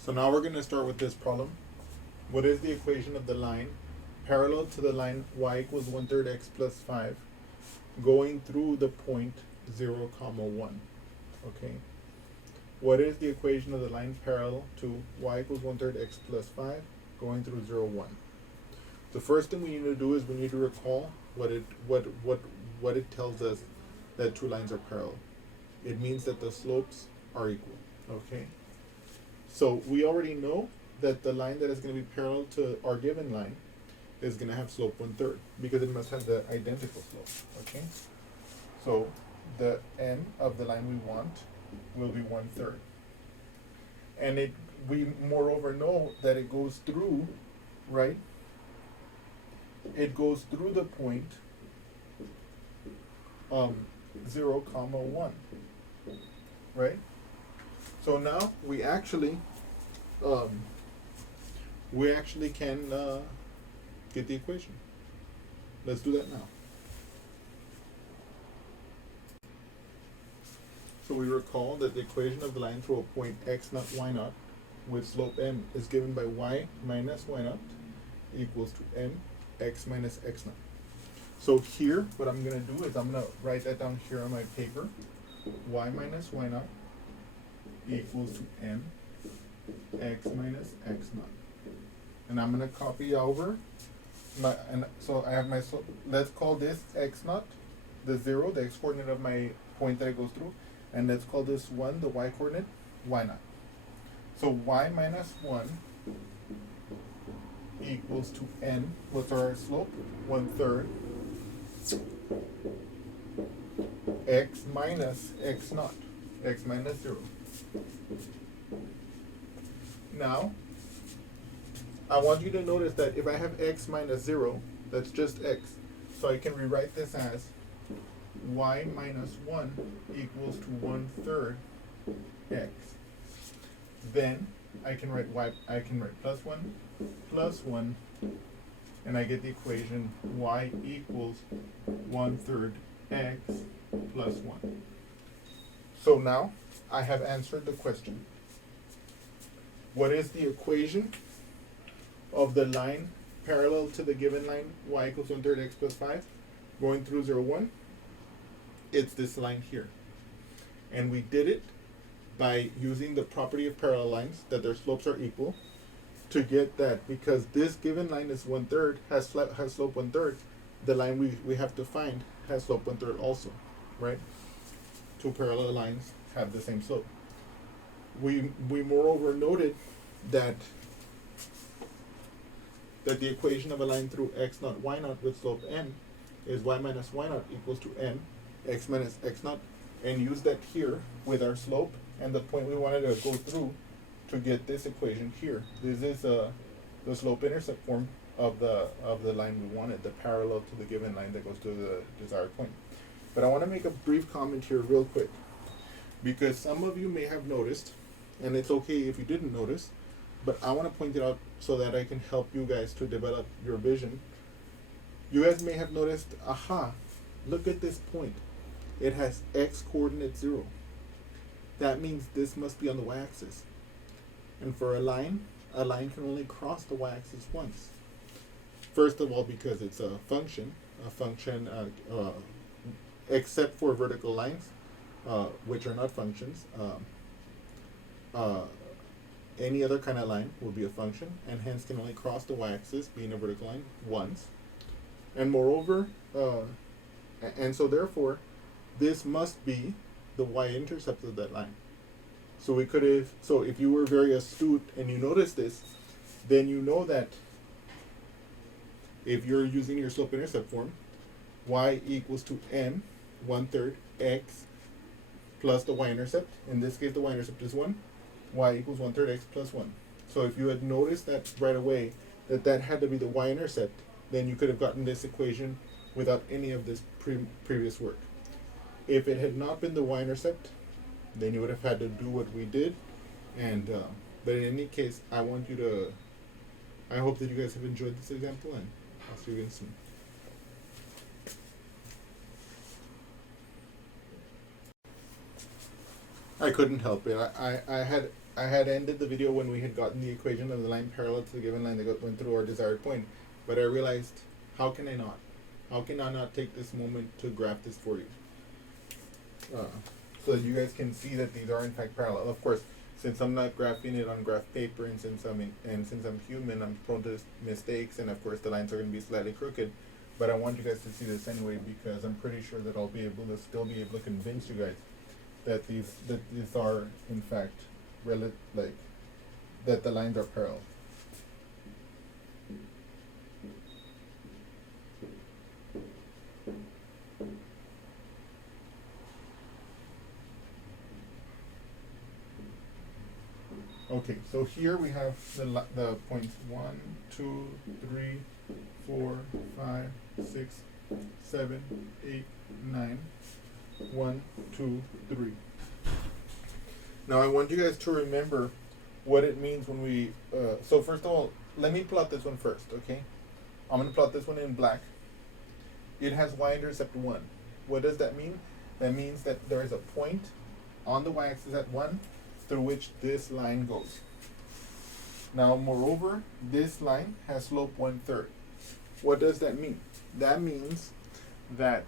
So now we're going to start with this problem. What is the equation of the line parallel to the line y equals 1/3 x plus 5 going through the point 0, comma 1? Okay. What is the equation of the line parallel to y equals 1/3 x plus 5 going through 0, 1? The first thing we need to do is we need to recall what it tells us that two lines are parallel. It means that the slopes are equal. Okay. So we already know that the line that is going to be parallel to our given line is going to have slope 1/3 because it must have the identical slope. Okay. So the end of the line we want will be 1/3, and we moreover know that it goes through, right? It goes through the point 0, comma 1, right? So now we actually can get the equation. Let's do that now. So we recall that the equation of the line through a point x naught y naught with slope m is given by y minus y naught equals to m x minus x naught. So here, what I'm going to do is I'm going to write that down here on my paper. Y minus y naught equals to m x minus x naught. And I'm going to copy over so I have my slope. Let's call this x naught, the 0, the x coordinate of my point that it goes through. And let's call this 1 the y coordinate, y naught. So y minus 1 equals to n. What's our slope? 1/3 x minus x naught, x minus 0. Now, I want you to notice that if I have x minus 0, that's just x. So I can rewrite this as y minus 1 equals to 1/3 x. Then I can write plus 1, and I get the equation y equals 1/3 x plus 1. So now I have answered the question. What is the equation of the line parallel to the given line y equals 1/3 x plus 5 going through 0, 1? It's this line here. And we did it by using the property of parallel lines, that their slopes are equal, to get that because this given line is 1/3, has slope 1/3, the line we have to find has slope 1/3 also, right? Two parallel lines have the same slope. We moreover noted that the equation of a line through x naught y naught with slope m is y minus y naught equals to m x minus x naught, and use that here with our slope and the point we wanted to go through to get this equation here. This is the slope intercept form of the line we wanted, the parallel to the given line that goes to the desired point. But I want to make a brief comment here real quick, because some of you may have noticed, and it's okay if you didn't notice, but I want to point it out so that I can help you guys to develop your vision. You guys may have noticed, aha, look at this point. It has x coordinate 0. That means this must be on the y-axis. And for a line can only cross the y-axis once. First of all, because it's a function, except for vertical lines, which are not functions. Any other kind of line will be a function, and hence can only cross the y-axis, being a vertical line, once. And moreover, and so therefore, this must be the y-intercept of that line. So if you were very astute and you notice this, then you know that if you're using your slope-intercept form, y equals to m 1/3 x plus the y-intercept. In this case, the y-intercept is 1. Y equals 1/3 x plus 1. So if you had noticed that right away, that had to be the y-intercept, then you could have gotten this equation without any of this previous work. If it had not been the y-intercept, then you would have had to do what we did. And but in any case, I hope that you guys have enjoyed this example, and I'll see you again soon. I couldn't help it. I had I had ended the video when we had gotten the equation of the line parallel to the given line that went through our desired point, but I realized, how can I not? How can I not take this moment to graph this for you? So that you guys can see that these are in fact parallel. Of course, since I'm not graphing it on graph paper, and since I'm human, I'm prone to mistakes, and of course the lines are going to be slightly crooked. But I want you guys to see this anyway, because I'm pretty sure that I'll be able to still be able to convince you guys that these are in fact that the lines are parallel. Okay, so here we have the points 1, 2, 3, 4, 5, 6, 7, 8, 9. 1, 2, 3. Now I want you guys to remember what it means when we. So first of all, let me plot this one first, okay? I'm gonna plot this one in black. It has y-intercept 1. What does that mean? That means that there is a point on the y-axis at 1 through which this line goes. Now, moreover, this line has slope 1/3. What does that mean? That means that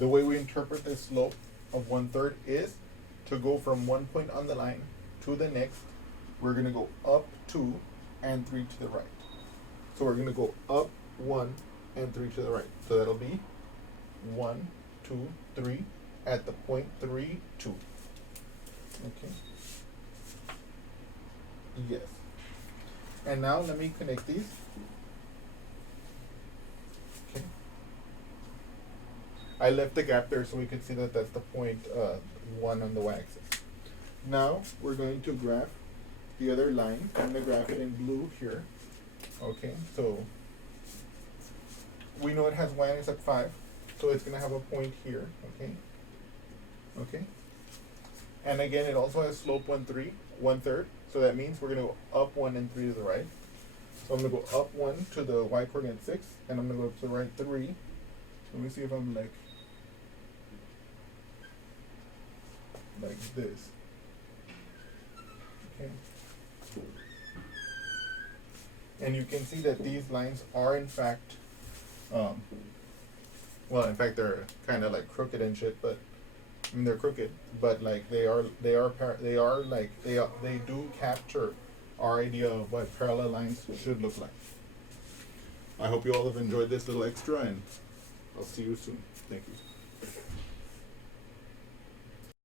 the way we interpret the slope of 1/3 is to go from one point on the line to the next. We're going to go up 2 and 3 to the right. So we're going to go up 1 and 3 to the right. So that'll be 1, 2, 3 at the point 3, 2. Okay. Yes. And now let me connect these. Okay. I left the gap there so we could see that that's the point 1 on the y-axis. Now we're going to graph the other line. I'm going to graph it in blue here. Okay, so we know it has y-intercept 5, so it's going to have a point here. Okay. Okay. And again, it also has slope 1/3. So that means we're going to go up 1 and 3 to the right. So I'm going to go up 1 to the y coordinate 6, and I'm going to go up to the right 3. Let me see if I'm like this. Okay. And you can see that these lines are in fact, well, in fact they're kind of like crooked and shit, but I mean they're crooked, but like they do capture our idea of what parallel lines should look like. I hope you all have enjoyed this little extra, and I'll see you soon. Thank you.